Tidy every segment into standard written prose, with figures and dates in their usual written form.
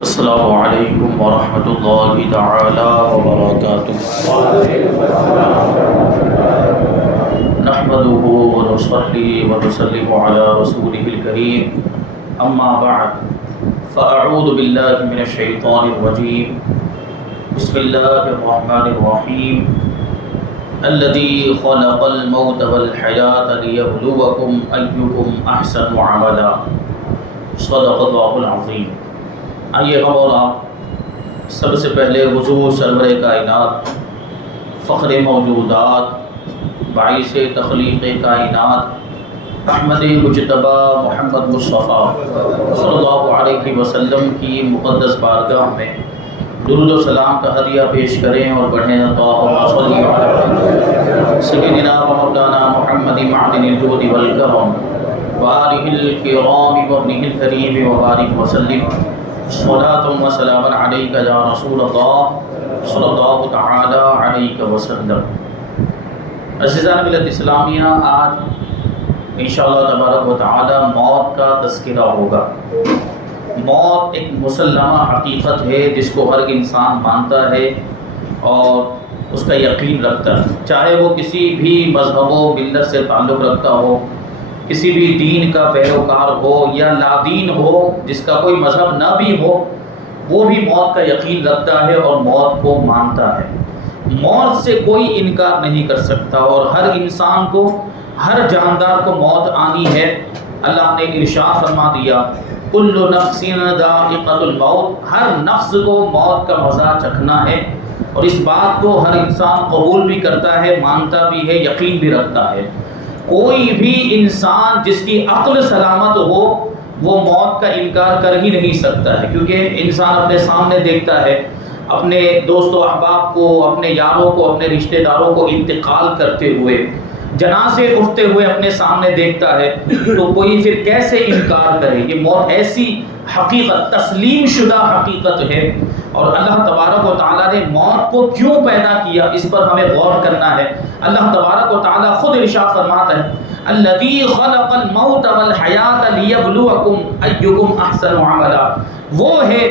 السلام علیکم ورحمۃ اللہ تعالی وبرکاتہ۔ نحمده ونصلي ونسلم على رسوله الكريم اما بعد فاعوذ باللہ من الشیطان الرجیم بسم اللہ الرحمن الرحیم الذی خلق الموت والحیاة لیبلوکم ایکم احسن عملا صدق اللہ العظیم۔ آئیے ہم اور آپ سب سے پہلے حضور سرور کائنات، فخر موجودات، باعث تخلیق کائنات، احمد مجتبی محمد مصطفیٰ صلی اللہ علیہ وسلم کی مقدس بارگاہ میں درود و سلام کا ہدیہ پیش کریں اور پڑھیں اللہم صلی علی سیدنا و مولانا محمد معدن الجود والکرم وآلہ الکرام وابنہ الکریم وبارک وسلم صلاۃ و سلام علیک یا رسول اللہ صلی اللہ تعالی علیہ وسلم۔ عزیزان ملت اسلامیہ، آج انشاءاللہ تبارک و تعالی موت کا تذکرہ ہوگا۔ موت ایک مسلمہ حقیقت ہے جس کو ہر انسان مانتا ہے اور اس کا یقین رکھتا ہے، چاہے وہ کسی بھی مذہب و ملت سے تعلق رکھتا ہو، کسی بھی دین کا پیروکار ہو یا لادین ہو، جس کا کوئی مذہب نہ بھی ہو، وہ بھی موت کا یقین رکھتا ہے اور موت کو مانتا ہے۔ موت سے کوئی انکار نہیں کر سکتا اور ہر انسان کو، ہر جاندار کو موت آنی ہے۔ اللہ نے ارشاد فرما دیا کل نفس ذائقۃ الموت، ہر نفس کو موت کا مزہ چکھنا ہے، اور اس بات کو ہر انسان قبول بھی کرتا ہے، مانتا بھی ہے، یقین بھی رکھتا ہے۔ کوئی بھی انسان جس کی عقل سلامت ہو وہ موت کا انکار کر ہی نہیں سکتا ہے، کیونکہ انسان اپنے سامنے دیکھتا ہے اپنے دوست و احباب کو، اپنے یاروں کو، اپنے رشتہ داروں کو انتقال کرتے ہوئے، جنازے اٹھتے ہوئے اپنے سامنے دیکھتا ہے، تو کوئی پھر کیسے انکار کرے؟ یہ موت ایسی حقیقت، تسلیم شدہ حقیقت ہے، اور اللہ تبارک و تعالیٰ نے موت کو کیوں پیدا کیا اس پر ہمیں غور کرنا ہے۔ اللہ تبارک و تعالیٰ خود ارشاد فرماتا ہے الذی خلق الموت والحیاة لیبلوکم ایکم احسن عملا، وہ ہے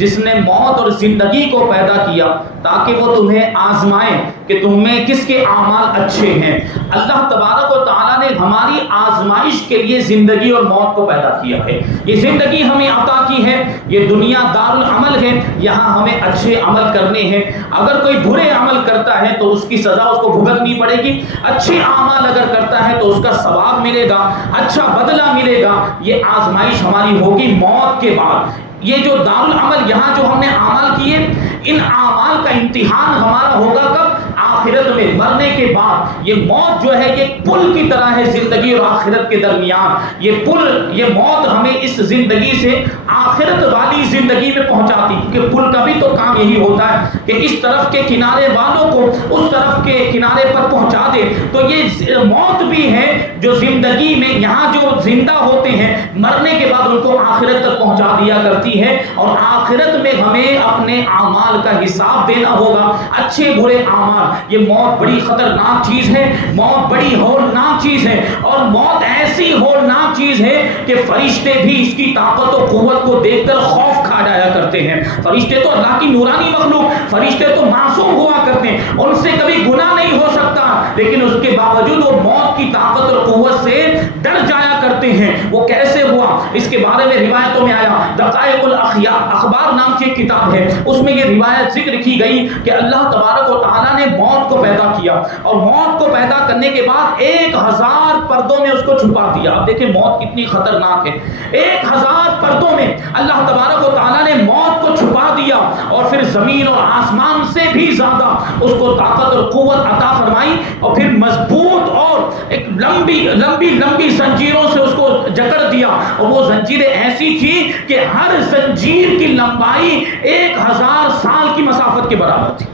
جس نے موت اور زندگی کو پیدا کیا تاکہ وہ تمہیں آزمائیں کہ تم میں کس کے اعمال اچھے ہیں۔ اللہ تبارک و تعالیٰ نے ہماری آزمائش کے لیے زندگی اور موت کو پیدا کیا ہے۔ یہ زندگی ہمیں عطا کی ہے، یہ دنیا دار العمل ہے، یہاں ہمیں اچھے عمل کرنے ہیں۔ اگر کوئی برے عمل کرتا ہے تو اس کی سزا اس کو بھگتنی پڑے گی، اچھے اعمال اگر کرتا ہے تو اس کا ثواب ملے گا، اچھا بدلہ ملے گا۔ یہ آزمائش ہماری ہوگی موت کے بعد۔ یہ جو دارالعمل یہاں جو ہم نے اعمال کیے، ان اعمال کا امتحان ہمارا ہوگا کب؟ آخرت میں، مرنے کے بعد۔ یہ موت جو ہے یہ پل کی طرح ہے زندگی اور آخرت کے درمیان۔ یہ پل، یہ موت ہمیں اس زندگی سے آخرت والی زندگی میں پہنچاتی، کیونکہ پل کا بھی تو کام یہی ہوتا ہے کہ اس طرف کے کنارے والوں کو اس طرف کے کنارے پر پہنچا دے۔ تو یہ موت بھی ہے جو زندگی میں یہاں جو زندہ ہوتے ہیں، مرنے کے بعد ان کو آخرت تک پہنچا دیا کرتی ہے، اور آخرت میں ہمیں اپنے اعمال کا حساب دینا ہوگا، اچھے برے اعمال۔ یہ موت بڑی خطرناک چیز ہے، موت بڑی ہولناک چیز ہے، اور موت ایسی ہولناک چیز ہے کہ فرشتے بھی اس کی طاقت و قوت کو دیکھ کر خوف کھا جایا کرتے ہیں۔ فرشتے تو اللہ کی نورانی مخلوق، فرشتے تو معصوم ہوا کرتے ہیں، ان سے کبھی گناہ نہیں ہو سکتا، لیکن اس کے باوجود وہ موت کی طاقت اور قوت سے ڈر جایا کرتے ہیں۔ وہ کیسے ہوا؟ اس کے بارے میں روایتوں میں آیا، دقائق الاخیار اخبار نام کی ایک کتاب ہے، اس میں یہ روایت ذکر کی گئی کہ اللہ تبارک و تعالیٰ نے موت کو پیدا کیا، اور موت کو پیدا کرنے کے بعد 1000 پردوں میں اس کو چھپا دیا۔ اب دیکھیں موت کتنی خطرناک ہے۔ 1000 پردوں میں اللہ تبارک و تعالیٰ نے موت کو چھپا دیا، اور پھر زمین اور آسمان سے بھی زیادہ اس کو طاقت اور قوت عطا فرمائی، اور پھر مضبوط اور ایک لمبی لمبی لمبی زنجیروں سے اس کو جکڑ دیا، اور وہ زنجیریں ایسی تھی کہ ہر زنجیر کی لمبائی 1000 سال کی مسافت کے برابر تھی۔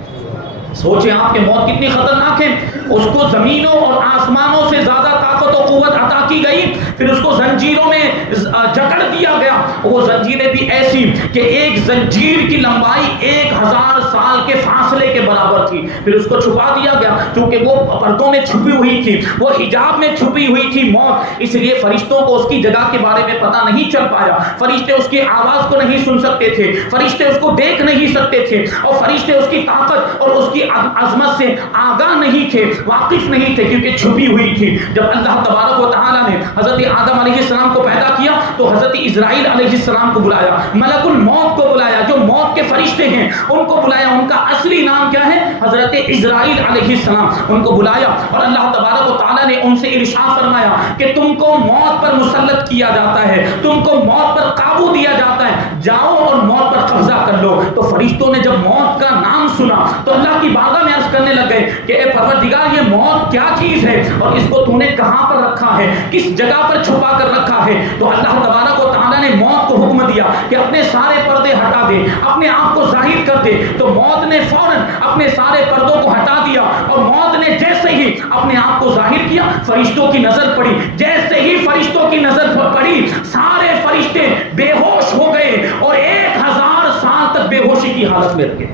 سوچیں آپ کہ موت کتنی خطرناک ہے۔ اس کو زمینوں اور آسمانوں سے زیادہ طاقت طاقت و قوت عطا کی گئی، پھر اس کو زنجیروں میں جکڑ دیا گیا. وہ زنجیریں بھی ایسی کہ ایک زنجیر کی لمبائی 1000 سال کے فاصلے کے برابر تھی. پھر اس کو چھپا دیا گیا کیونکہ وہ پردوں میں چھپی ہوئی تھی، وہ حجاب میں چھپی ہوئی تھی موت، اس لیے فرشتوں کو اس کی جگہ کے بارے میں پتہ نہیں چل پایا. فرشتے اس کی آواز کو نہیں سن سکتے تھے، فرشتے اس کو دیکھ نہیں سکتے تھے، اور فرشتے اس کی طاقت اور اس کی عظمت سے آگاہ نہیں تھے، واقف نہیں تھے، کیونکہ چھپی ہوئی تھی. جب اللہ تبارک و تعالیٰ نے حضرت آدم علیہ السلام کو پیدا کیا تو حضرت اسرائیل علیہ السلام کو بلایا، ملک الموت کو بلایا، جو موت کے فرشتے ہیں ان کو بلایا. ان کا اصلی نام کیا ہے؟ حضرت اسرائیل علیہ السلام. ان کو بلایا اور اللہ تبارک و تعالیٰ نے ان سے ارشاد فرمایا کہ تم کو موت پر مسلط کیا جاتا ہے، تم کو موت پر قابو دیا جاتا ہے، جاؤ اور موت پر قبضہ کر لو. تو فرشتوں نے جب موت کا نام سنا تو اللہ کی بارگاہ میں عرض کرنے لگ گئے کہ اے پروردگار، یہ موت کیا چیز ہے اور اس کو تو نے کہاں پر رکھا ہے، کس جگہ پر چھپا کر رکھا ہے. تو اللہ تبارک و تعالیٰ نے موت کو حکم دیا کہ اپنے سارے پردے ہٹا دے، اپنے آپ کو ظاہر کر دے. تو موت نے فوراً اپنے سارے پردوں کو ہٹا دیا، اور موت نے جیسے ہی اپنے آپ کو ظاہر کیا فرشتوں کی نظر پڑی. جیسے ہی فرشتوں کی نظر پڑی سارے فرشتے بے ہوش ہو گئے اور 1000 سال تک بے ہوشی کی حالت میں رہے.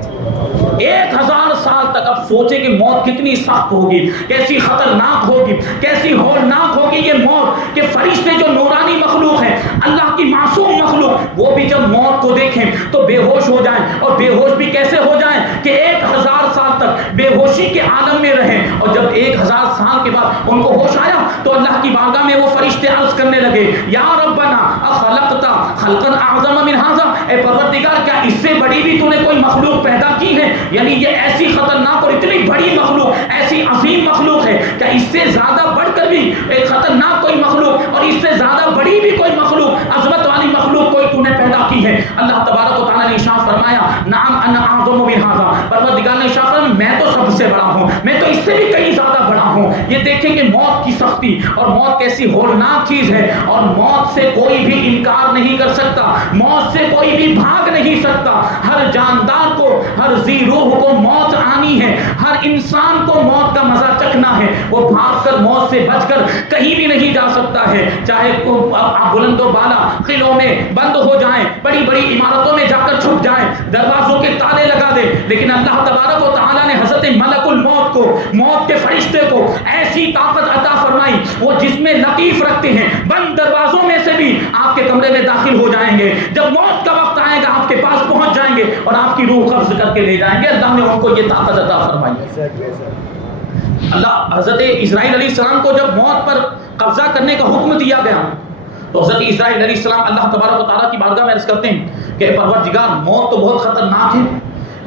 1000 سال تک. اب سوچے کہ موت کتنی سخت ہوگی، کیسی خطرناک ہوگی، کیسی ہولناک ہوگی یہ موت، کہ فرشتے جو نورانی مخلوق ہیں، اللہ کی معصوم مخلوق، وہ بھی جب موت کو دیکھیں تو بے ہوش ہو جائیں. اور بے ہوش بھی کیسے ہو جائیں کہ 1000 سال تک بے ہوشی کے عالم میں رہیں. اور جب 1000 سال کے بعد ان کو ہوش آیا تو اللہ کی بارگاہ میں وہ فرشتے عرض کرنے لگے یا ربنا اخلقت خلقا اعظم من هذا، اے پروردگار کیا اس سے بڑی بھی تو نے کوئی مخلوق پیدا کی ہے؟ یعنی یہ ایسی خطرناک اور اتنی بڑی مخلوق، ایسی عظیم مخلوق ہے، کیا اس سے زیادہ بڑھ کر بھی ایک خطرناک کوئی مخلوق اور اس سے زیادہ بڑی بھی کوئی مخلوق، عظمت والی مخلوق کوئی تو نے پیدا کی ہے؟ اللہ تبارک و تعالیٰ نے ارشاد فرمایا نعم انا اعظم من هذا، پروردگار نے ارشاد فرمایا میں تو سب سے بڑا ہوں، میں تو اس سے بھی کہیں زیادہ بڑا ہوں. یہ دیکھیں کہ موت کی سختی اور موت کیسی ہولناک چیز ہے، اور موت سے کوئی بھی انکار نہیں کر سکتا، موت سے کوئی بھی بھاگ نہیں سکتا. ہر جاندار کو، ہر ذی روح کو موت آنی ہے، ہر انسان کو موت کا مزہ چکھنا ہے. وہ بھاگ کر موت سے بچ کر کہیں بھی نہیں جا سکتا ہے، چاہے آپ بلند و بالا قلعوں میں بند ہو جائیں، بڑی بڑی عمارتوں میں جا کر چھپ جائیں، دروازوں کے تالے لگا دیں، لیکن اللہ تبارک و تعالیٰ نے حضرت ملک الموت کو، موت کے فرشتے کو ایسی طاقت عطا فرمائی، وہ جس میں لطیف رکھتے ہیں، بند دروازوں میں سے بھی آپ کے کمرے میں داخل ہو جائیں گے. جب موت کا وقت آئے گا آپ کے پاس پہنچ جائیں گے اور آپ کی روح قبض کر کے لے جائیں گے. اللہ نے ان کو یہ طاقت عطا فرمائی. اللہ حضرت اسرائیل علیہ السلام کو جب موت پر قبضہ کرنے کا حکم دیا گیا تو حضرت اسرائیل علیہ السلام اللہ تبارک و تعالیٰ کی بارگاہ میں عرض کرتے ہیں کہ پروردگار موت تو بہت خطرناک ہے،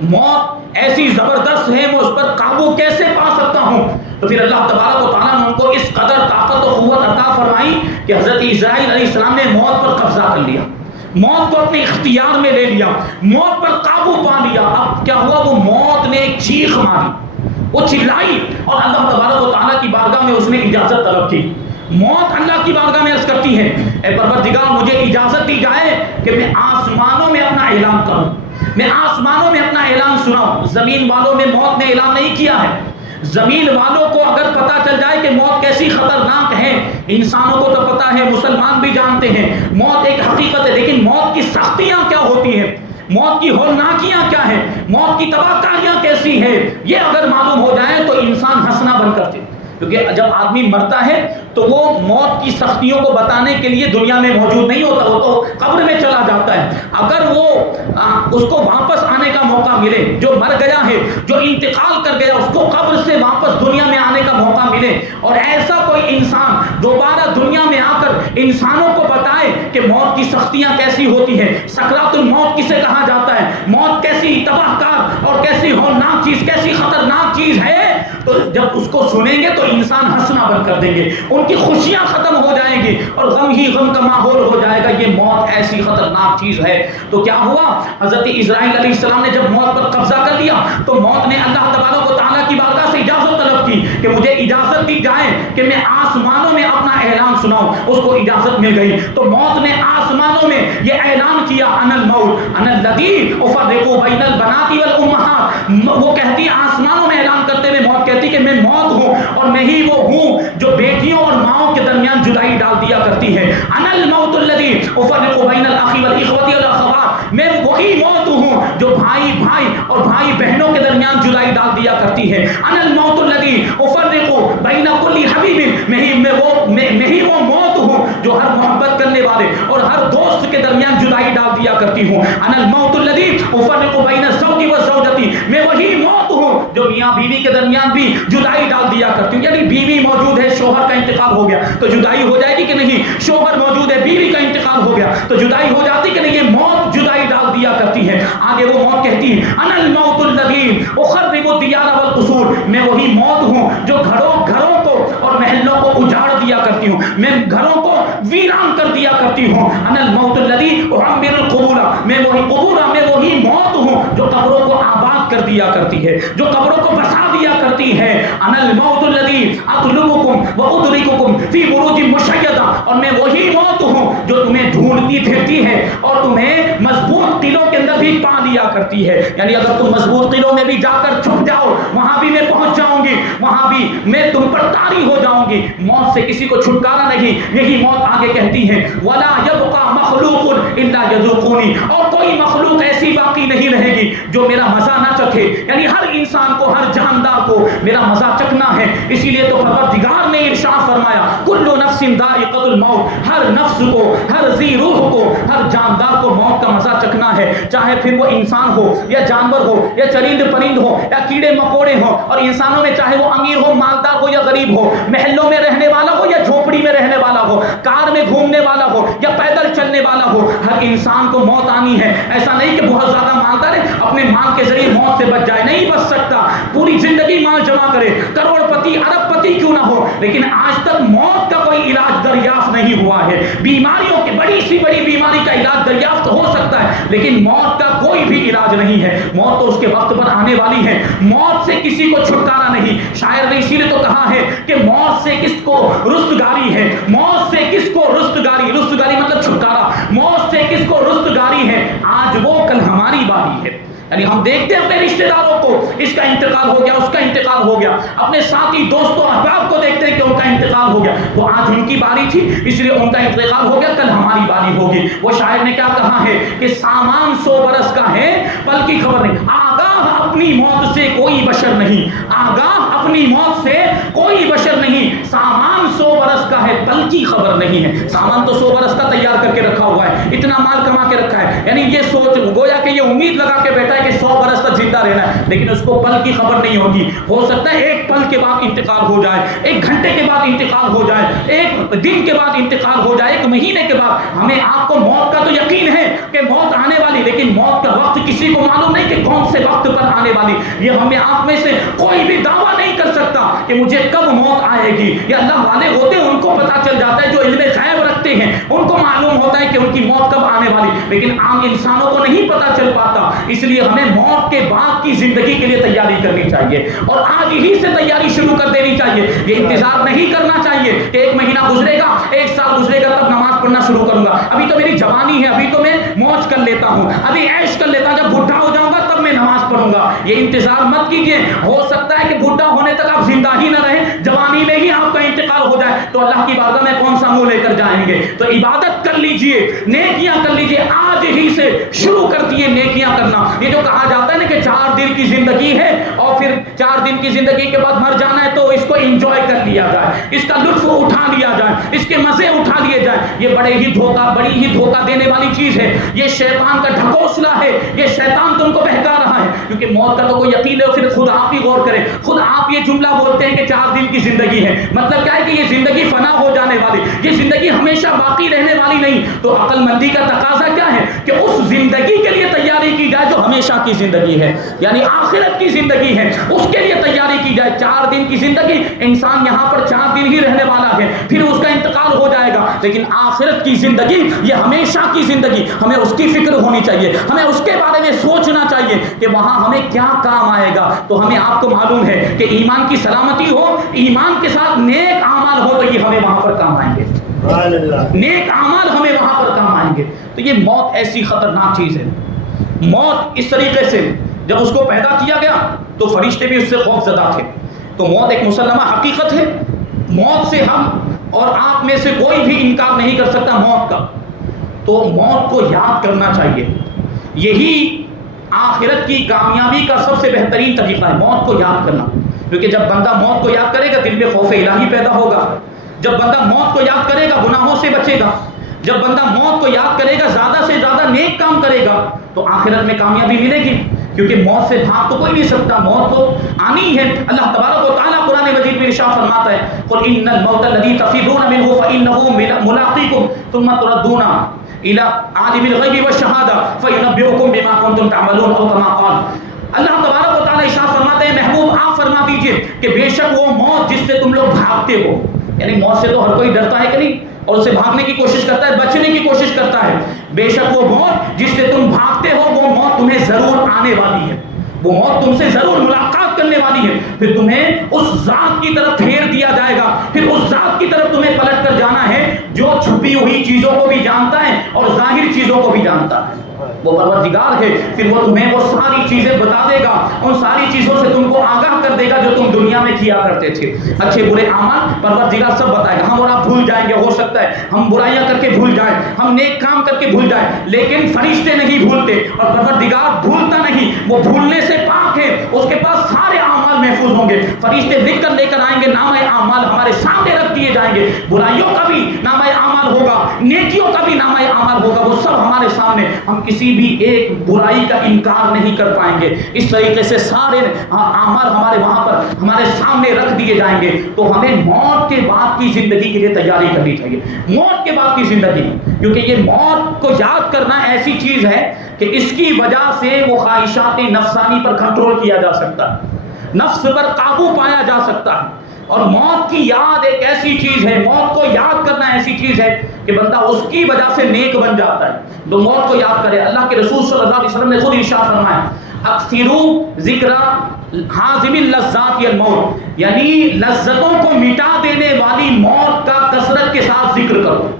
موت ایسی زبردست ہے، میں اس پر قابو کیسے پا سکتا ہوں؟ تو پھر اللہ تبارک و تعالیٰ نے ان کو اس قدر طاقت و قوت عطا فرمائی کہ حضرت اسرائیل علیہ السلام نے موت پر قبضہ کر لیا، موت کو اپنے اختیار میں لے لیا، موت پر قابو پا لیا. اب کیا ہوا؟ وہ موت نے ایک چیخ ماری، وہ چلائی اور اللہ تبارک و تعالیٰ کی بارگاہ میں اس نے اجازت طلب کی. موت اللہ کی بارگاہ میں عرض کرتی ہے اے پروردگار مجھے اجازت دی جائے کہ میں آسمانوں میں اپنا اعلان کروں، میں آسمانوں میں اپنا اعلان سناؤں. زمین والوں میں موت نے اعلان نہیں کیا ہے. زمین والوں کو اگر پتہ چل جائے کہ موت کیسی خطرناک ہے، انسانوں کو تو پتہ ہے، مسلمان بھی جانتے ہیں موت ایک حقیقت ہے، لیکن موت کی سختیاں کیا ہوتی ہیں، موت کی ہولناکیاں کیا ہیں، موت کی تباہ کاریاں کیسی ہیں، یہ اگر معلوم ہو جائے تو انسان ہنسنا بند کرتے. کیونکہ جب آدمی مرتا ہے تو وہ موت کی سختیوں کو بتانے کے لیے دنیا میں موجود نہیں ہوتا، وہ تو قبر میں چلا جاتا ہے. اگر وہ اس کو واپس آنے کا موقع ملے، جو مر گیا ہے، جو انتقال کر گیا، اس کو قبر سے واپس دنیا میں آنے کا موقع ملے اور ایسا کوئی انسان دوبارہ دنیا میں آ کر انسانوں کو بتائے کہ موت کی سختیاں کیسی ہوتی ہیں، سکرات الموت کسے کہا جاتا ہے، موت کیسی تباہ کار اور کیسی ہولناک چیز، کیسی خطرناک چیز ہے، تو جب اس کو سنیں گے تو انسان ہنسنا بند کر دیں گے، ان کی خوشیاں ختم ہو جائیں گی اور غم ہی غم کا ماحول ہو جائے گا. یہ موت ایسی خطرناک چیز ہے. تو کیا ہوا؟ حضرت اسرائیل علیہ السلام نے جب موت پر قبضہ کر لیا تو موت نے اللہ تبارک و تعالیٰ کی بارگاہ سے اجازت طلب کی کہ مجھے اجازت دی جائے کہ میں آسمانوں میں اپنا اعلان سناؤں. اس کو اجازت مل گئی تو موت نے آسمانوں میں یہ اعلان کیا انا الموت انا الذی افرق بین البنات والامہات. وہ کہتی آسمانوں میں اعلان کرتے ہوئے موت کہتی کہ میں موت ہوں اور میں ہی وہ ہوں جو بیٹیوں اور ماؤں کے درمیان جدائی ڈال دیا کرتی ہے. انا الموت الذی افرق بین الاخ والاخوۃ والاخوات، میں وہی موت ہوں جو بھائی بھائی اور بھائی بہنوں کے درمیان جدائی ڈال دیا کرتی ہے. انا الموت الذی افرق بین کل حبیب، میں ہی وہ موت ہوں جو ہر محبت کرنے والے اور ہر دوست کے درمیان جدائی ڈال دیا کرتی ہوں. انا الموت الذی افرق بین الزوج والزوجۃ، میں وہی موت ہوں جو میاں بیوی کے درمیان بھی جدائی ڈال دیا کرتی ہوں. یعنی بیوی موجود ہے، شوہر کا انتقال ہو گیا تو جدائی ہو جائے گی کہ نہیں؟ شوہر موجود ہے، بیوی کا انتقال ہو گیا تو جدائی ہو جاتی کہ نہیں؟ یہ موت جدائی ڈال دیا کرتی ہے. آگے وہ موت کہتی ہے انا الموت الذی اخرب الدیار والقصور، میں وہی موت ہوں جو گھروں کو اور محلوں کو اجاڑ دیا کرتی ہوں، میں گھروں کو ویران کر دیا کرتی ہوں. انا الموت الذی اعمر القبور، میں وہی موت ہوں جو قبروں کو آباد کر دیا کرتی ہے، جو قبروں کو بسا دیا کرتی ہے. انا الموت الذی اطلبکم وادرککم فی بروج مشیدہ، اور میں وہی موت ہوں جو تمہیں ڈھونڈتی پھرتی ہے اور تمہیں مضبوط قلعوں کے اندر بھی پا لیا کرتی ہے. یعنی اگر تم مضبوط قلعوں میں بھی جا کر چھپ جاؤ وہاں بھی میں پہنچ جاؤں گی، وہاں بھی میں تم پر طاری ہو جاؤں گی. موت سے کسی کو چھٹکارا نہیں. یہی موت آگے کہتی ہے ولا یبقى مخلوق الا یذوقونی، اور کوئی مخلوق ایسی باقی نہیں رہے گی جو میرا مزہ نہ چکھے. یعنی ہر انسان کو، ہر جاندار کو میرا مزہ چکھنا ہے. اسی لیے تو پروردگار نے ارشاد فرمایا کل نفس ذائقۃ الموت، ہر نفس کو، ہر ذی روح کو، ہر جاندار کو موت کا مزہ چکھنا ہے. چاہے پھر وہ انسان ہو یا جانور ہو یا چرند پرند ہو یا کیڑے مکوڑے ہو، اور انسانوں میں چاہے وہ امیر ہو، مالدار ہو یا غریب ہو، محلوں میں رہنے والا ہو یا جھوپڑی میں رہنے والا ہو، کار میں گھومنے والا ہو یا پیدل چلنے والا ہو، ہر انسان کو موت آنی ہے. ایسا نہیں کہ بہت زیادہ مالدار ہے اپنے مال کے ذریعے موت سے بچ جائے، نہیں بچ سکتا. پوری زندگی مال جمع کرے، کروڑ پتی ارب پتی کیوں نہ ہو، لیکن آج تک موت کا کوئی علاج دریافت نہیں ہوا ہے. بیماریوں کی بڑی سی بڑی بیماری کا علاج دریافت ہو سکتا ہے لیکن موت کا کوئی بھی علاج نہیں ہے. موت تو اس کے وقت پر آنے والی ہے. موت سے کسی کو چھٹکارا نہیں. شاعر نے اسی لیے تو کہا ہے کہ موت سے کس کو رستگاری ہے، موت سے کس کو رستگاری مطلب چھٹکارا، موت سے کس کو رستگاری ہے، آج وہ کل ہماری باری ہے. یعنی ہم دیکھتے ہیں اپنے رشتہ داروں کو، اس کا انتقال ہو گیا، اس کا انتقال ہو گیا، اپنے ساتھی دوستوں احباب کو دیکھتے ہیں کہ ان کا انتقال ہو گیا، تو آج ان کی باری تھی اس لیے ان کا انتقال ہو گیا، کل ہماری باری ہوگی. وہ شاعر نے کیا کہا ہے کہ سامان 100 برس کا ہے پل کی خبر نہیں، آگاہ اپنی موت سے کوئی بشر نہیں، آگاہ اپنی موت سے کوئی بشر نہیں. سامان 100 برس کا ہے پل کی خبر نہیں ہے. سامان تو 100 برس کا تیار کر کے رکھا ہوا ہے، اتنا مال کما کے رکھا ہے. یعنی یہ سوچ گویا کہ یہ امید لگا کے بیٹھا ہے کہ 100 برس تک زندہ رہنا ہے، لیکن اس کو پل کی خبر نہیں ہوگی. ہو سکتا ہے ایک پل کے بعد انتقال ہو جائے، ایک گھنٹے کے بعد انتقال ہو جائے، ایک دن کے بعد انتقال ہو جائے، ایک مہینے کے بعد. ہمیں آپ کو موت کا تو یقین ہے کہ موت آنے والی، لیکن موت کا وقت کسی کو معلوم نہیں کہ کون سے وقت پر آنے والی. یہ ہمیں آپ میں سے کوئی بھی دعویٰ نہیں کر سکتا کہ مجھے کب موت آئے گی. یہ اللہ والے ہوتے ہیں ان کو پتا چل جاتا ہے، جو علم غیب رکھتے ہیں ان کو معلوم ہوتا ہے کہ ان کی موت کب آنے والی، لیکن عام انسانوں کو نہیں پتا چل پاتا. اس لیے ہمیں موت کے بعد کی زندگی کے لیے تیاری کرنی چاہیے اور آج ہی سے تیاری شروع کر دینی چاہیے. یہ انتظار نہیں کرنا چاہیے کہ ایک مہینہ گزرے گا، ایک سال گزرے گا تب نماز پڑھنا شروع کروں گا. ابھی تو میری جوانی ہے، ابھی تو میں موج کر لیتا ہوں، ابھی عیش کر لیتا ہوں، جب بوڑھا ہو جاؤں گا تب میں نماز پڑھوں گا. یہ انتظار مت کیجیے. ہو سکتا ہے کہ بوڑھا ہونے تک آپ زندہ ہی نہ رہیں، جوانی میں ہی آپ کا انتقال ہو جائے تو اللہ کی بارگاہ میں کون سا منہ لے کر جائیں گے. تو عبادت کر لیجئے، نیکیاں کر لیجئے، آج ہی سے شروع کر دیے نیکیاں کرنا. یہ جو کہا جاتا ہے نا کہ 4 دن کی زندگی ہے اور پھر 4 دن کی زندگی کے بعد مر جانا ہے تو اس کو انجوائے کر لیا جائے، اس کا لطف اٹھا لیا جائے، اس کے مزے اٹھا لیے جائیں. یہ بڑی ہی دھوکہ دینے والی چیز ہے. یہ شیطان کا ڈھکوسلا ہے، یہ شیطان تم کو بہکا رہا ہے، کیونکہ موت کا تو کوئی یقین ہے. پھر خود آپ ہی غور کریں، خود آپ یہ جملہ بولتے ہیں کہ 4 دن کی زندگی ہے، مطلب کیا ہے کہ یہ زندگی فنا ہو جانے والی، یہ زندگی ہمیشہ باقی رہنے والی نہیں. تو عقل مندی کا تقاضا کیا ہے کہ اس زندگی کے لیے تیاری کی جائے جو ہمیشہ کی زندگی ہے، یعنی آخرت کی زندگی ہے، اس کے لیے تیاری کی جائے. 4 دن کی زندگی، انسان یہاں پر 4 دن ہی رہنے والا ہے، پھر اس کا انتقال ہو جائے گا. لیکن آخرت کی زندگی یہ ہمیشہ کی زندگی، ہمیں اس کی فکر ہونی چاہیے، ہمیں اس کے بارے میں سوچنا چاہیے کہ وہاں ہمیں کیا کام آئے گا. تو ہمیں آپ کو معلوم ہے کہ ایمان کی سلامتی ہو، ایمان کے ساتھ نیک اعمال ہو تو یہ ہمیں وہاں پر کام آئیں گے. نیک اعمال ہمیں وہاں پر کام آئیں گے. تو یہ موت ایسی خطرناک چیز ہے. موت اس طریقے سے جب اس کو پیدا کیا گیا تو فرشتے بھی اس سے خوف زدہ تھے، تو موت ایک مسلمہ حقیقت ہے، موت سے ہم اور آپ میں سے کوئی بھی انکار نہیں کر سکتا موت کا. تو موت کو یاد کرنا چاہیے، یہی آخرت کی کامیابی کا سب سے بہترین طریقہ ہے، موت کو یاد کرنا. کیونکہ جب بندہ موت کو یاد کرے گا دل میں خوف الہی پیدا ہوگا. جب بندہ موت کو یاد کرے گا گناہوں سے بچے گا. جب بندہ موت کو یاد کرے گا زیادہ سے زیادہ نیک کام کرے گا تو آخرت میں کامیابی ملے گی. کیونکہ موت سے بھاگ تو کوئی نہیں سکتا، موت تو آنی ہے. اللہ تبارک و تعالیٰ قرآن مجید میں ارشاد فرماتا ہے قل ان الموت الذی تفرون منه فانه ملاقیکم ثم تردون الى عالم الغیب والشہادہ فینبئکم بما کنتم تعملون او کما قال. اللہ تبارک و تعالیٰ ارشاد فرماتے ہیں محبوب آپ فرما دیجئے کہ بے شک وہ موت جس سے تم لوگ بھاگتے ہو، یعنی موت سے تو ہر کوئی ڈرتا ہے کہ نہیں، اور اسے بھاگنے کی کوشش کرتا ہے، بچنے کی کوشش کرتا ہے. بے شک وہ موت جس سے تم بھاگتے ہو وہ موت تمہیں ضرور آنے والی ہے، وہ موت تم سے ضرور ملاقات کرنے والی ہے. پھر تمہیں اس ذات کی طرف پھیر دیا جائے گا، پھر اس ذات کی طرف تمہیں پلٹ کر جانا ہے جو چھپی ہوئی چیزوں کو بھی جانتا ہے اور ظاہر چیزوں کو بھی جانتا ہے. وہ پروردگار ہے، پھر وہ تمہیں وہ ساری چیزیں بتا دے گا، ان ساری چیزوں سے تم کو آگاہ کر دے گا جو تم دنیا میں کیا کرتے تھے. اچھے برے اعمال پروردگار سب بتائے گا. ہم اور آپ بھول جائیں گے، ہو سکتا ہے ہم برائیاں کر کے بھول جائیں، ہم نیک کام کر کے بھول جائیں، لیکن فرشتے نہیں بھولتے اور پروردگار بھولتا نہیں، وہ بھولنے سے پاک ہے. اس کے پاس سارے اعمال محفوظ ہوں گے. فرشتے لکھ کر لے کر آئیں گے، نامہ اعمال ہمارے سامنے رکھ دیے جائیں گے. برائیوں کا بھی نامہ اعمال ہوگا، نیکیوں کا بھی نامہ اعمال ہوگا، وہ سب ہمارے سامنے. ہم کسی بھی ایک برائی کا انکار نہیں کر پائیں گے. اس طریقے سے سارے اعمال ہمارے وہاں پر ہمارے سامنے رکھ دیے جائیں گے. تو ہمیں موت کے بعد کی زندگی کے لیے تیاری کرنی چاہیے، موت کے بعد کی زندگی، کیونکہ یہ موت کو یاد کرنا ایسی چیز ہے کہ اس کی وجہ سے وہ خواہشات نفسانی پر کنٹرول کیا جا سکتا ہے، نفس پر قابو پایا جا سکتا ہے. اور موت کی یاد ایک ایسی چیز ہے، موت کو یاد کرنا ایسی چیز ہے کہ بندہ اس کی وجہ سے نیک بن جاتا ہے. تو موت کو یاد کرے. اللہ کے رسول صلی اللہ علیہ وسلم نے خود ارشاد فرمایا اکثروا ذکر حازم اللذات الموت، یعنی لذتوں کو مٹا دینے والی موت کا کثرت کے ساتھ ذکر کرو.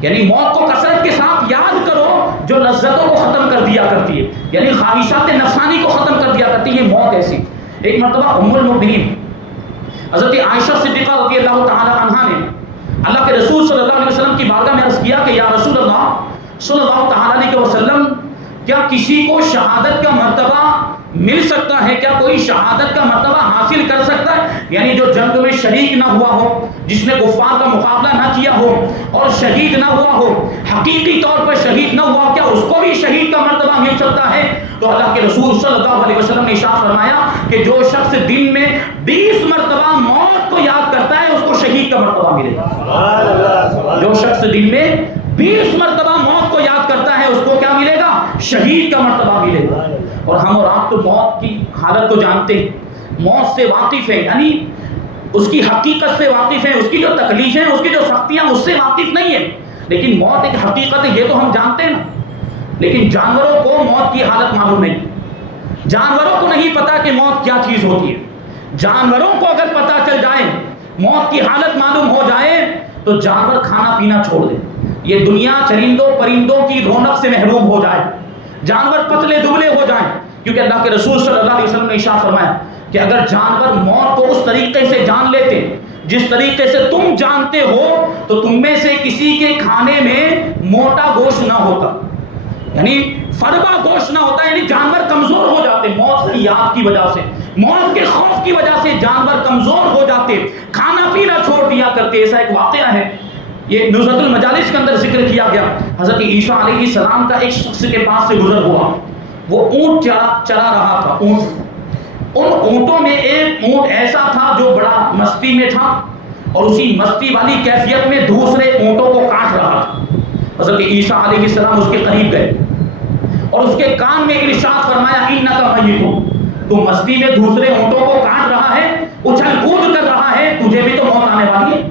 یعنی موت کو کثرت کے ساتھ یاد کرو جو لذتوں کو ختم کر دیا کرتی ہے، یعنی خواہشات نفسانی کو ختم کر دیا کرتی ہے موت ایسی. ایک مرتبہ ام المؤمنین حضرت عائشہ صدیقہ رضی اللہ تعالی عنہا نے اللہ کے رسول صلی اللہ علیہ وسلم کی بارگاہ میں عرض کیا کہ یا رسول اللہ صلی اللہ تعالی علیہ وسلم، کیا کسی کو شہادت کا مرتبہ مل سکتا ہے؟ کیا کوئی شہادت کا مرتبہ حاصل کر سکتا ہے؟ یعنی جو جنگ میں شریک نہ ہوا ہو، جس نے کفار کا مقابلہ نہ کیا ہو اور شہید نہ ہوا ہو، حقیقی طور پر شہید نہ ہوا، کیا اس کو بھی شہید کا مرتبہ مل سکتا ہے؟ تو اللہ کے رسول صلی اللہ علیہ وسلم نے ارشاد فرمایا کہ جو شخص دن میں 20 مرتبہ موت کو یاد کرتا ہے اس کو شہید کا مرتبہ ملے گا. جو شخص دن میں 20 مرتبہ موت کو یاد کرتا ہے اس کو کیا ملے گا؟ شہید کا مرتبہ ملے گا. اور ہم اور آپ تو موت کی حالت کو جانتے ہیں، موت سے واقف ہیں، یعنی اس کی حقیقت سے واقف ہیں، اس کی جو تکلیفیں، اس کی جو سختیاں اس سے واقف نہیں ہیں. لیکن موت ایک حقیقت ہے، یہ تو ہم جانتے ہیں نا. لیکن جانوروں کو موت کی حالت معلوم نہیں، جانوروں کو نہیں پتا کہ موت کیا چیز ہوتی ہے. جانوروں کو اگر پتا چل جائے، موت کی حالت معلوم ہو جائے تو جانور کھانا پینا چھوڑ دیں، یہ دنیا چرندوں پرندوں کی رونق سے محروم ہو جائے، جانور پتلے دبلے ہو جائیں. کیونکہ اللہ کے رسول صلی اللہ علیہ وسلم نے ارشاد فرمایا کہ اگر جانور موت کو اس طریقے سے جان لیتے جس طریقے سے تم جانتے ہو تو تم میں سے کسی کے کھانے میں موٹا گوشت نہ ہوتا، یعنی فربا گوشت نہ ہوتا. یعنی جانور کمزور ہو جاتے موت کی یاد کی وجہ سے، موت کے خوف کی وجہ سے جانور کمزور ہو جاتے، کھانا پینا چھوڑ دیا کرتے. ایسا ایک واقعہ ہے، یہ نزہۃ المجالس کے اندر ذکر کیا گیا. حضرت عیسیٰ علیہ السلام کا ایک شخص کے پاس سے گزر ہوا، وہ اونٹ چرا رہا تھا. ان اونٹوں میں ایک اونٹ ایسا تھا جو بڑا مستی میں تھا اور اسی مستی والی کیفیت میں دوسرے اونٹوں کو کاٹ رہا تھا. حضرت عیسیٰ علیہ السلام اس کے قریب گئے اور اس کے کان میں ارشاد فرمایا انک میت، تو مستی میں دوسرے اونٹوں کو کاٹ رہا ہے، اچھل کود کر رہا ہے، تجھے بھی تو موت آنے والی ہے،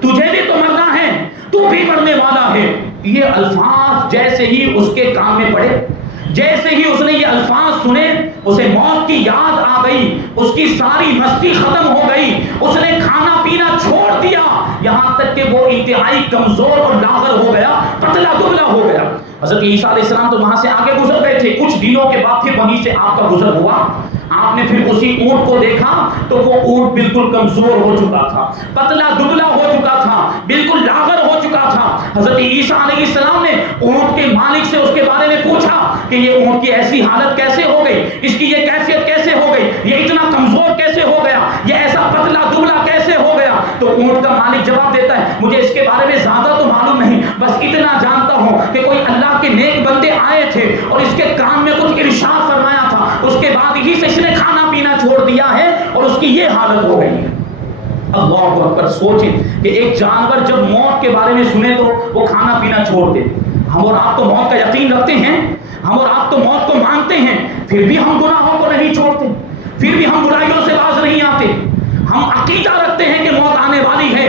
تجھے بھی تو مرنا ہے، تو بھی مرنے والا ہے. یہ الفاظ جیسے ہی اس کے کان میں پڑے، جیسے ہی اس نے یہ الفاظ سنے، اسے موت کی یاد آ گئی، اس کی ساری مستی ختم ہو گئی، اس نے کھانا پینا چھوڑ دیا، یہاں تک کہ وہ انتہائی کمزور اور لاغر ہو گیا، پتلا دبلا ہو گیا. حضرت عیسیٰ علیہ السلام تو وہاں سے آگے گزر گئے تھے، کچھ دنوں کے بعد پھر وہیں سے آپ کا گزر ہوا. آپ نے پھر اسی اونٹ کو دیکھا تو وہ اونٹ بالکل کمزور ہو چکا تھا، پتلا دبلا ہو چکا تھا، بالکل لاغر ہو چکا تھا۔ حضرت عیسیٰ علیہ السلام نے اونٹ کے مالک سے اس کے بارے میں پوچھا کہ یہ اونٹ کی ایسی حالت کیسے ہو گئی، اس کی یہ کیفیت کیسے ہو گئی، یہ اتنا کمزور کیسے ہو گیا، یہ ایسا پتلا دبلا کیسے ہو گیا؟ تو اونٹ کا مالک جواب دیتا ہے مجھے اس کے بارے میں زیادہ تو معلوم نہیں، بس اتنا جانتا ہوں کہ کوئی اللہ کے نیک بندے آئے تھے اور اس کے کان میں کچھ ارشاد فرمایا تھا، اس کے بعد ہی سے اس نے کھانا پینا چھوڑ دیا ہے اور اس کی یہ حالت ہو گئی ہے۔ اللہ اکبر! سوچیں کہ ایک جانور جب موت کے بارے میں سنے تو وہ کھانا پینا چھوڑ دے۔ ہم اور آپ تو موت کا یقین رکھتے ہیں، ہم اور آپ تو موت کو مانتے ہیں، پھر بھی ہم گناہوں کو نہیں چھوڑتے، پھر بھی ہم برائیوں سے باز نہیں آتے۔ ہم عقیدہ رکھتے ہیں کہ موت آنے والی ہے،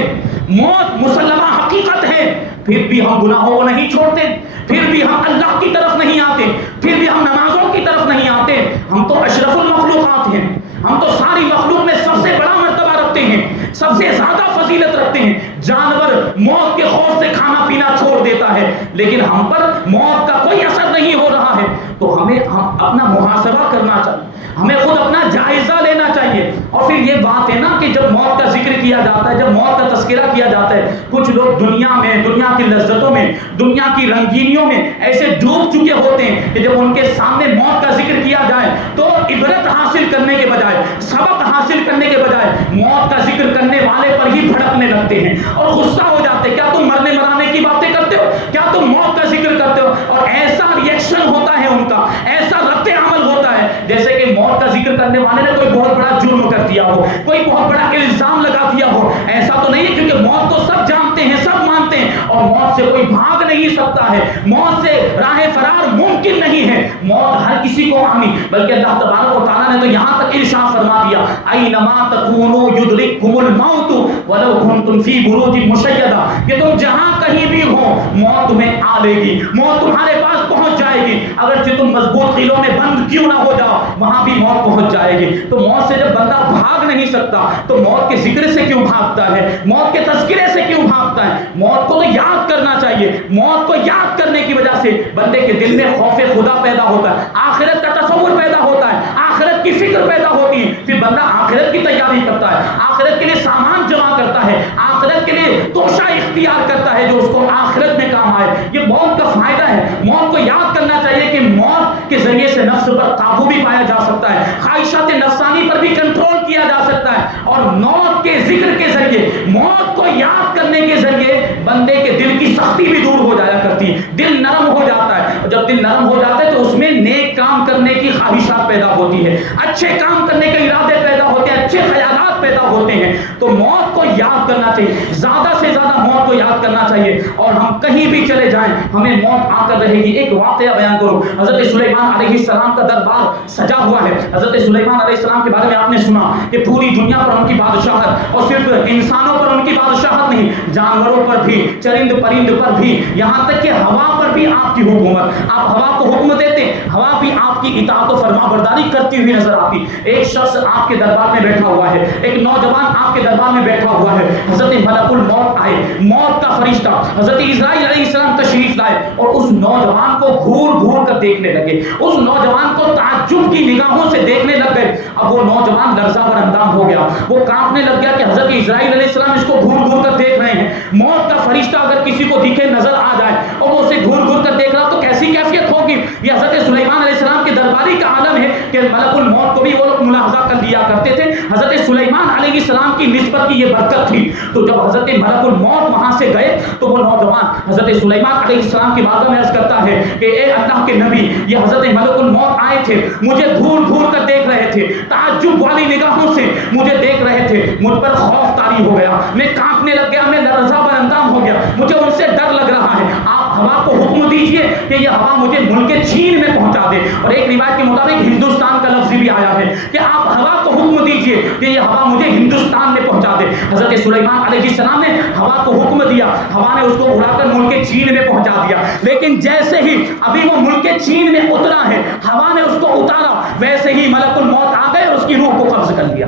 موت مسلمہ حقیقت ہے، پھر بھی ہم گناہوں کو نہیں چھوڑتے، پھر بھی ہم اللہ کی طرف نہیں آتے، پھر بھی ہم نمازوں کی طرف نہیں آتے۔ ہم تو اشرف المخلوقات ہیں، ہم تو ساری مخلوق میں سب سے بڑا مرتبہ رکھتے ہیں، سب سے زیادہ فضیلت رکھتے ہیں۔ جانور موت کے خوف سے کھانا پینا چھوڑ دیتا ہے، لیکن ہم پر موت کا کوئی اثر نہیں ہو رہا ہے۔ تو ہمیں اپنا محاسبہ کرنا چاہیے، ہمیں خود اپنا جائزہ لینا چاہیے۔ اور پھر یہ بات ہے نا کہ جب موت کا ذکر کیا جاتا ہے، جب موت کا تذکرہ کیا جاتا ہے، کچھ لوگ دنیا میں، دنیا کی لذتوں میں، دنیا کی رنگینیوں میں ایسے ڈوب چکے ہوتے ہیں کہ جب ان کے سامنے موت کا ذکر کیا جائے تو عبرت حاصل کرنے کے بجائے، سبق حاصل کرنے کے بجائے موت کا ذکر کرنے والے پر ہی بھڑکنے لگتے ہیں اور غصہ ہو جاتے ہیں۔ کیا تم مرنے مرانے کی باتیں کرتے ہو؟ کیا تم موت کا ذکر کرتے ہو؟ اور ایسا ریئیکشن ہوتا ہے ان کا، ایسا رد عمل ہوتا ہے جیسے کہ موت کا ذکر کرنے والے نے کوئی بہت بڑا جرم کر دیا ہو، کوئی بہت بڑا الزام لگا دیا ہو۔ ایسا تو نہیں ہے، کیونکہ موت تو سب جانتے ہیں، سب مانتے ہیں، اور موت سے کوئی بھاگ نہیں سکتا ہے، موت سے راہ فرار ممکن نہیں ہے۔ موت ہر کسی کو آنی، بلکہ اللہ تبارک و تعالیٰ نے تو یہاں تک ارشاد فرما دیا اینما تکونوا یدرککم الموت ولو کنتم فی بروج مشیدہ، کہ تم جہاں کہیں بھی ہو موت تمہیں آ لے گی، موت تمہارے پاس پہنچ جائے گی، اگرچہ تم مضبوط قلعوں میں بند کیوں نہ ہو جاؤ وہاں بھی موت پہنچ جائے گی۔ تو موت سے جب بندہ بھاگ نہیں سکتا تو موت کے ذکر سے کیوں بھاگتا ہے، موت کے تذکرے سے کیوں بھاگتا ہے؟ موت کو تو یاد کرنا چاہیے۔ موت کو یاد کرنے کی وجہ سے بندے کے دل میں خوف خدا پیدا ہوتا ہے، آخرت کا تصور پیدا ہوتا ہے، آخرت کی فکر پیدا ہوتی ہے، پھر بندہ آخرت کی تیاری کرتا ہے، آخرت کے لیے سامان جمع کرتا ہے، آخرت کے لیے توشہ اختیار کرتا ہے جو اس کو آخرت میں کام آئے۔ یہ موت کا فائدہ ہے۔ موت کو یاد کرنا چاہیے کہ موت کے ذریعے سے نفس پر قابو بھی پایا جا سکتا ہے، خواہشات نفسانی پر بھی کنٹرول کیا جا سکتا ہے، اور موت کے ذکر کے ذریعے، موت کو یاد کرنے کے ذریعے بندے کے دل کی سختی بھی دور ہو جایا کرتی ہے، دل نرم ہو جاتا ہے، اور جب دل نرم ہو جاتا ہے تو اس میں نیک کام کرنے کی خواہشات پیدا ہوتی ہے، اچھے کام کرنے کے ارادے پیدا ہوتے ہیں، اچھے خیالات پیدا ہوتے ہیں۔ تو موت کو یاد کرنا چاہیے، زیادہ سے زیادہ موت کو یاد کرنا چاہیے، اور ہم کہیں بھی چلے جائیں ہمیں موت آ کر رہے گی۔ ایک واقعہ بیان کروں، حضرت سلیمان علیہ السلام کا دربار سجا ہوا ہے۔ حضرت سلیمان علیہ السلام کے بارے میں آپ نے سنا کہ پوری دنیا پر ان کی بادشاہت، اور صرف انسانوں پر ان کی بادشاہت نہیں، جانوروں پر بھی، چرند پرند پر بھی، یہاں تک کہ ہوا پر بھی آپ کی حکومت۔ آپ ہوا کو حکم دیتے، ہوا بھی آپ کی اطاعت و فرما برداری کرتی ہوئی نظر آتی۔ ایک شخص آپ کے دربار میں بیٹھا ہوا ہے، ایک نوجوان آپ کے دربار میں بیٹھا ہوا ہے، حضرت ملک الموت آئے، موت کا فرشتہ حضرت اسرائیل علیہ السلام تشریف لائے اور اس نوجوان کو گھور گھور کر دیکھنے لگے، اس نوجوان کو تعجب کی نگاہوں سے دیکھنے لگ گئے۔ اب وہ نوجوان لرزہ بر اندام ہو گیا، وہ کانپنے لگ گیا کہ حضرت اسرائیل علیہ السلام اس کو گھور گھور کر دیکھ رہے ہیں۔ موت کا فرشتہ اگر کسی کو دکھے، نظر آ جائے اور وہ اسے گھور گھور کر دیکھ رہا تو کیسی کیفیت ہوگی؟ یہ حضرت سلیمان علیہ السلام کے درباری کا عالم ہے کہ ملک الموت کو بھی وہ لوگ ملاحظہ کر لیا کرتے تھے۔ حضرت سلیمان علیہ السلام کی نسبت کی یہ برکت تھی۔ تو جب حضرت ملک الموت وہاں سے گئے تو وہ نوجوان حضرت سلیمان علیہ السلام کی بارگاہ میں عرض کرتا ہے کہ اے اللہ کے نبی، یہ حضرت ملک الموت آئے تھے، مجھے گھور گھور کر دیکھ رہے تھے، تعجب والی نگاہوں سے مجھے دیکھ رہے تھے، مجھ پر خوف طاری ہو گیا، میں کانپنے لگ گیا، میں لرزہ بر اندام ہو گیا، مجھے ان سے ڈر لگ رہا ہے۔ آپ ہوا کو حکم دیجئے کہ یہ ہوا مجھے ملک چین میں پہنچا دے۔ اور ایک روایت کے مطابق ہندوستان کا لفظ بھی آیا ہے کہ آپ ہوا کو حکم دیجئے کہ یہ ہوا مجھے ہندوستان میں پہنچا دے۔ حضرت سلیمان علیہ السلام نے ہوا کو حکم دیا، ہوا نے اس کو اڑا کر ملک چین میں پہنچا دیا، لیکن جیسے ہی ابھی وہ ملک چین میں اترا ہے، ہوا نے اس کو اتارا، ویسے ہی ملک الموت آ گئے اور اس کی روح کو قبض کر لیا،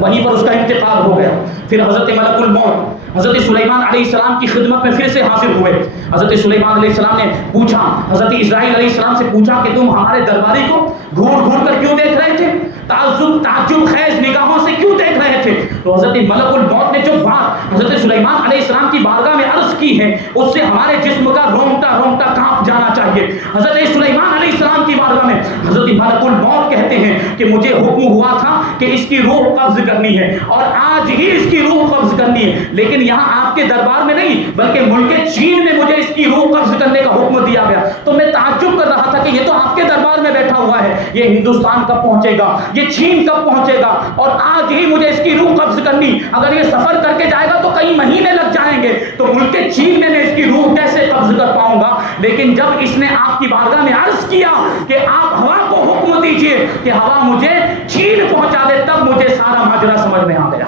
وہیں پر اس کا انتقال ہو گیا۔ پھر حضرت ملک الموت حضرت سلیمان علیہ السلام کی خدمت میں پھر سے حاضر ہوئے۔ حضرت سلیمان علیہ السلام نے پوچھا، حضرت اسرائیل علیہ السلام سے پوچھا کہ تم ہمارے درباری کو گھور گھور کر کیوں دیکھ رہے تھے؟ تھے؟ تعجب خیز نگاہوں سے کیوں دیکھ رہے تھے؟ تو حضرت ملک الموت نے جو بات حضرت سلیمان علیہ السلام کی بارگاہ میں عرض کی ہے اس سے ہمارے جسم کا رونگٹا کانپ جانا چاہیے۔ حضرت سلیمان علیہ السلام کی بارگاہ میں حضرت ملک الموت کہتے ہیں کہ مجھے حکم ہوا تھا کہ اس کی روح قبض کرنی ہے اور آج ہی اس کی روح قبض کرنی ہے، لیکن یہاں آپ کے دربار میں نہیں بلکہ ملک چین میں مجھے اس کی روح قبض کرنے کا حکم دیا گیا۔ تو میں تعجب کر رہا تھا کہ یہ تو آپ کے دربار میں بیٹھا ہوا ہے، یہ ہندوستان کب پہنچے گا، یہ چین کب پہنچے گا، اور آج ہی مجھے اس کی روح قبض کرنی، اگر یہ سفر کر کے جائے گا تو کئی مہینے لگ جائیں گے، تو ملک چین میں اس کی روح کیسے قبض کر پاؤں گا؟ لیکن جب اس نے آپ کی بارگاہ میں عرض کیا کہ آپ ہوا کو حکم دیجئے کہ ہوا مجھے چین پہنچا دے، تب مجھے سارا ماجرا سمجھ میں آ گیا۔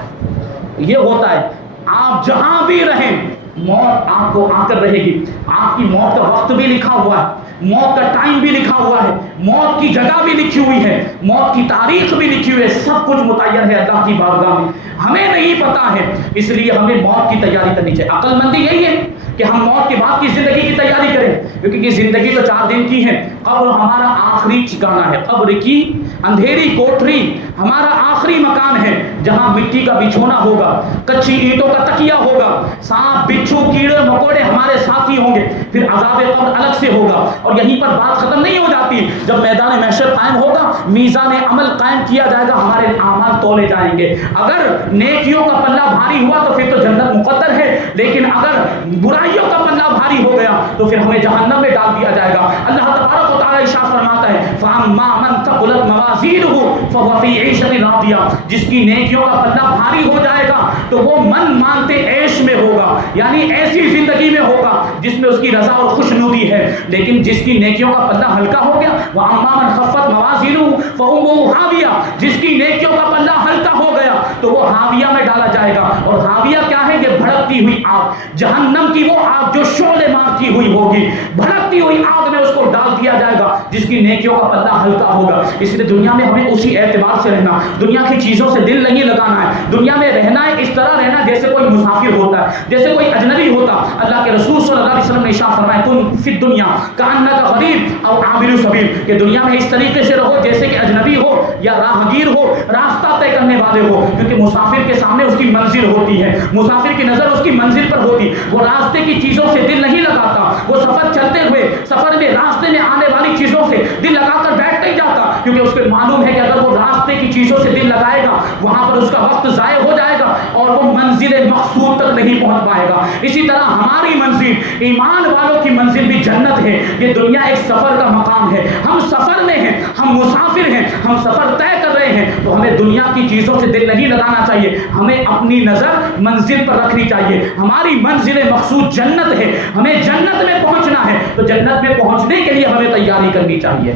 یہ ہوتا ہے، آپ جہاں بھی رہیں موت آپ کو آ کر رہے گی۔ آپ کی موت کا وقت بھی لکھا ہوا ہے، موت کا ٹائم بھی لکھا ہوا ہے، موت کی جگہ بھی لکھی ہوئی ہے، موت کی تاریخ بھی لکھی ہوئی ہے، سب کچھ متعین ہے اللہ کی بارگاہ میں۔ ہمیں نہیں پتا ہے، اس لیے ہمیں موت کی تیاری کرنی چاہیے۔ عقل مندی یہی ہے کہ ہم موت کے بعد کی زندگی کی تیاری کریں، کیونکہ زندگی تو 4 دن کی ہے، قبر ہمارا آخری ٹھکانہ ہے، قبر کی اندھیری کوٹری ہمارا آخری مکان ہے، جہاں مٹی کا بچھونا ہوگا، کچی اینٹوں کا تکیہ ہوگا، سانپ بچھو کیڑے مکوڑے ہمارے ساتھی ہوں گے، پھر عذاب قبر الگ سے ہوگا۔ اور یہیں پر بات ختم نہیں ہو جاتی، جب میدان محشر قائم ہوگا، میزان عمل قائم کیا جائے گا، ہمارے اعمال تولے جائیں گے۔ اگر نیکیوں کا پلہ بھاری ہوا تو پھر تو جنت مقدر ہے، لیکن اگر برائیوں کا پلہ بھاری ہو گیا تو پھر ہمیں جہنم میں ڈال دیا جائے گا۔ اللہ تبارک و تعالی ارشاد فرماتا ہے فَأَمَّا مَنْ ثَقُلَتْ مَوَازِينُهُ فَهُوَ فِي عِيشَةٍ رَاضِيَةٍ، جس کی نیکیوں کا پلہ بھاری ہو جائے گا تو وہ من مانتے عیش میں ہوگا، یعنی ایسی زندگی میں ہوگا جس میں اس کی رضا اور خوشنودی ہے۔ لیکن جس کی نیکیوں کا پلہ ہلکا ہو گیا، وَأَمَّا مَنْ خَفَّتْ مَوَازِينُهُ فَأُمُّهُ هَاوِيَةٌ، جس کی نیکیوں کا پلہ ہلکا ہو گیا تو وہ ہاویہ میں ڈالا جائے گا۔ اور ہاویہ کیا ہے؟ یہ بھڑکتی ہوئی آگ، جہنم کی وہ آگ جو شعلے مارتی ہوئی ہوگی، بھڑکتی ہوئی آگ میں اس کو ڈال دیا جائے گا جس کی نیکیوں کا پلہ ہلکا ہوگا۔ اس لیے دنیا میں ہمیں اسی اعتبار سے رہنا، دنیا کی چیزوں سے دل نہیں لگانا ہے۔ دنیا میں رہنا ہے اس طرح رہنا جیسے کوئی مسافر ہوتا ہے، جیسے کوئی اجنبی ہوتا۔ اللہ کے رسول صلی اللہ علیہ وسلم نے ارشاد فرمایا کن فی الدنیا کأنک غریب او عابر سبیل، کہ دنیا میں اس طریقے سے رہو جیسے کہ اجنبی ہو یا راہگیر ہو، راستہ طے کرنے والے ہو، کیونکہ مسافر کے سامنے اس کی منزل ہوتی ہے، مسافر کی نظر اس کی منزل پر ہوتی، وہ راستے کی چیزوں سے دل نہیں لگاتا، وہ سفر چلتے ہوئے سفر میں راستے میں آنے والی چیزوں سے دل لگا کر بیٹھ نہیں جاتا، کیونکہ اس کو معلوم ہے کہ اگر وہ راستے کی چیزوں سے دل لگائے گا وہاں پر اس کا وقت ضائع ہو جائے گا اور وہ منزل مقصود تک نہیں پہنچ پائے گا۔ اسی طرح ہماری منزل، ایمان والوں کی منزل بھی جنت ہے۔ یہ دنیا ایک سفر کا مقام ہے، ہم سفر میں ہیں، ہم مسافر ہیں، ہم سفر طے کر رہے ہیں، تو ہمیں دنیا کی چیزوں سے دل نہیں لگانا چاہیے، ہمیں اپنی نظر منزل پر رکھنی چاہیے۔ ہماری منزل مقصود جنت ہے، ہمیں جنت میں پہنچنا ہے، تو جنت میں پہنچنے کے لیے ہمیں تیاری کرنی چاہیے،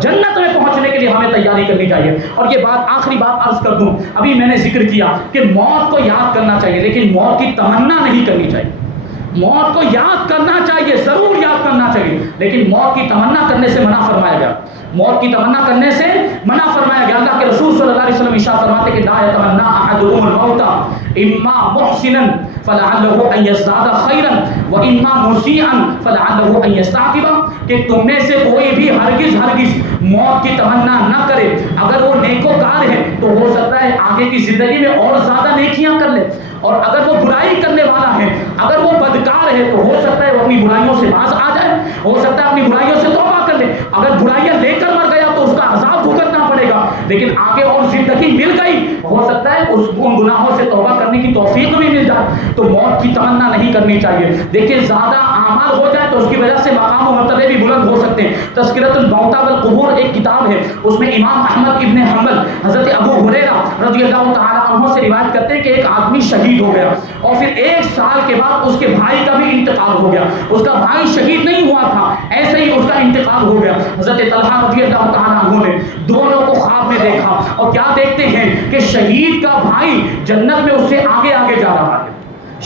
جنت میں پہنچنے کے لیے ہمیں تیاری کرنی چاہیے۔ اور یہ بات آخری بات عرض کر دوں، ابھی میں نے ذکر کیا کہ موت کو یاد کرنا چاہیے لیکن موت کی تمنا نہیں کرنی چاہیے۔ موت کو یاد کرنا چاہیے، ضرور یاد کرنا چاہیے، لیکن موت کی تمنا کرنے سے منع فرمایا گیا، موت کی تمنا کرنے سے منع فرمایا گیا۔ اللہ کے رسول صلی اللہ علیہ وسلم ارشاد فرماتے کہ لا يتمنى احدكم الموت اما محسنا فلعله ان يزداد خيرا واما مسيئا فلعله ان يستعتب، کہ تم میں سے کوئی بھی ہرگز موت کی تمنا نہ کرے، اگر وہ نیکوکار ہے تو ہو سکتا ہے آگے کی زندگی میں اور زیادہ نیکیاں کر لے، اور اگر وہ برائی کرنے والا ہے، اگر وہ بدکار ہے تو ہو سکتا ہے وہ اپنی برائیوں سے باز آ جائے، ہو سکتا ہے اپنی برائیوں سے توبہ کر لے۔ اگر برائیاں لے کر مر گیا تو اس کا عذاب بھگتنا پڑے گا، لیکن آگے اور زندگی مل گئی، ہو سکتا ہے اس ان گناہوں سے توبہ کرنے کی توفیق بھی مل جائے۔ تو موت کی تمنا نہیں کرنی چاہیے۔ دیکھیں زیادہ اعمال ہو جائے تو اس کی وجہ سے مقام و مرتبے بھی بلند ہو سکتے ہیں۔ تذکرۃ الموتى والقبور ایک کتاب ہے، اس میں امام احمد ابن حنبل حضرت ابو ہریرہ رضی اللہ تعالی عنہ سے روایت کرتے ہیں کہ ایک آدمی شہید ہو گیا اور پھر 1 سال کے بعد اس کے بھائی کا بھی انتقال ہو گیا۔ اس کا بھائی شہید نہیں ہوا تھا، ایسے ہی اس کا انتقال ہو گیا۔ حضرت طلحہ رضی اللہ تعالی عنہ نے دونوں کو خواب میں دیکھا اور کیا دیکھتے ہیں کہ شہید کا بھائی جنت میں اس سے آگے آگے جا رہا ہے۔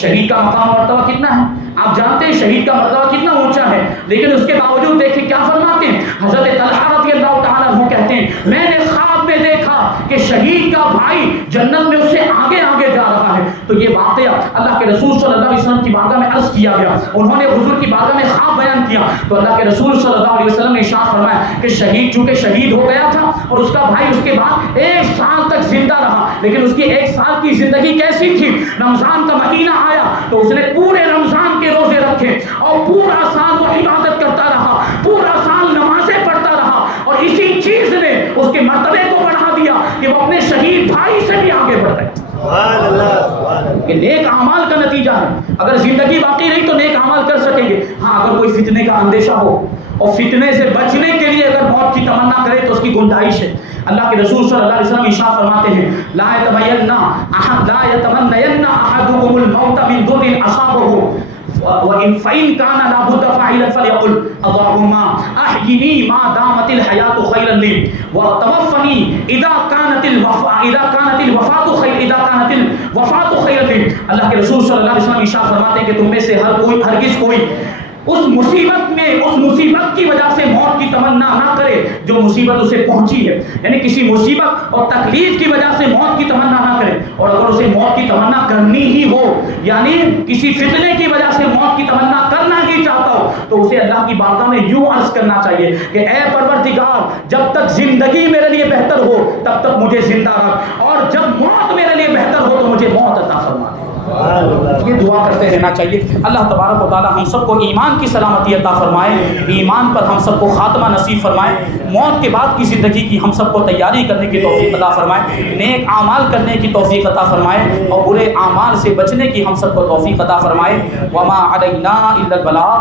شہید کا مقام و مرتبہ کتنا ہے آپ جانتے ہیں، شہید کا مرتبہ کتنا اونچا ہے، لیکن اس کے باوجود دیکھیں کیا فرماتے ہیں حضرت طلحہ رضی اللہ تعالیٰ عنہ کہتے ہیں میں نے خواب میں دیکھا کہ شہید کا بھائی جنت میں اس سے آگے آگے جا رہا ہے۔ تو یہ واقعہ اللہ کے رسول صلی اللہ علیہ وسلم کی بارگاہ میں عرض کیا گیا، انہوں نے حضور کی بارگاہ میں خواب بیان کیا، تو اللہ کے رسول صلی اللہ علیہ وسلم نے ارشاد فرمایا کہ شہید چونکہ شہید ہو گیا تھا اور اس کا بھائی اس کے بعد 1 سال تک زندہ رہا، لیکن اس کی 1 سال کی زندگی کیسی تھی؟ رمضان کا مہینہ آیا تو اس نے پورے رمضان کے روزے رکھے اور پورا سال وہ عبادت کرتا رہا، پورا سال نمازیں پڑھتا رہا، اور اسی چیز نے اس کے مرتبے کو بڑھا دیا کہ وہ اپنے شہید بھائی سے بھی آگے بڑھ گئے۔ سبحان اللہ، کہ نیک اعمال کا نتیجہ ہے۔ اگر زندگی باقی رہی تو نیک اعمال کر سکیں گے، ہاں اگر کوئی فتنے کا اندیشہ ہو اور فتنے سے بچنے کے لیے اگر موت کی تمنا کرے تو اس کی گنجائش ہے۔ اللہ کے رسول صلی اللہ علیہ وسلم ارشاد فرماتے ہیں لا يتمنى احدكم الموت من ضر اصابه فإن كان لابد فاعلا فليقل اللهم احيني ما دامت الحياة خيرا لي وتوفني اذا كانت الوفاة خيرا لي۔ اللہ کے رسول صلی اللہ علیہ وسلم ارشاد فرماتے ہیں کہ تم میں سے ہرگز کوئی اس مصیبت کی وجہ سے موت کی تمنا نہ کرے جو مصیبت اسے پہنچی ہے، یعنی کسی مصیبت اور تکلیف کی وجہ سے موت کی تمنا نہ کرے، اور اگر اسے موت کی تمنا کرنی ہی ہو، یعنی کسی فتنے کی وجہ سے موت کی تمنا کرنا ہی چاہتا ہو، تو اسے اللہ کی بارگاہ میں یوں عرض کرنا چاہیے کہ اے پروردگار، جب تک زندگی میرے لیے بہتر ہو تب تک مجھے زندہ رکھ، اور جب موت میرے لیے بہتر ہو تو مجھے موت عطا فرما دے۔ یہ دعا کرتے رہنا چاہیے۔ اللہ تبارک و تعالی ہم سب کو ایمان کی سلامتی عطا فرمائے، ایمان پر ہم سب کو خاتمہ نصیب فرمائے، موت کے بعد کی زندگی کی ہم سب کو تیاری کرنے کی توفیق عطا فرمائے، نیک اعمال کرنے کی توفیق عطا فرمائے، اور برے اعمال سے بچنے کی ہم سب کو توفیق عطا فرمائے۔ وما علینا الا البلاغ۔